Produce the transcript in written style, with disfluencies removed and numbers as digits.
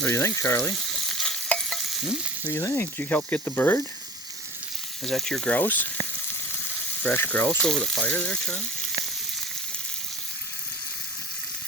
What do you think, Charlie? What do you think? Did you help get the bird? Is that your grouse? Fresh grouse over the fire there, Charlie?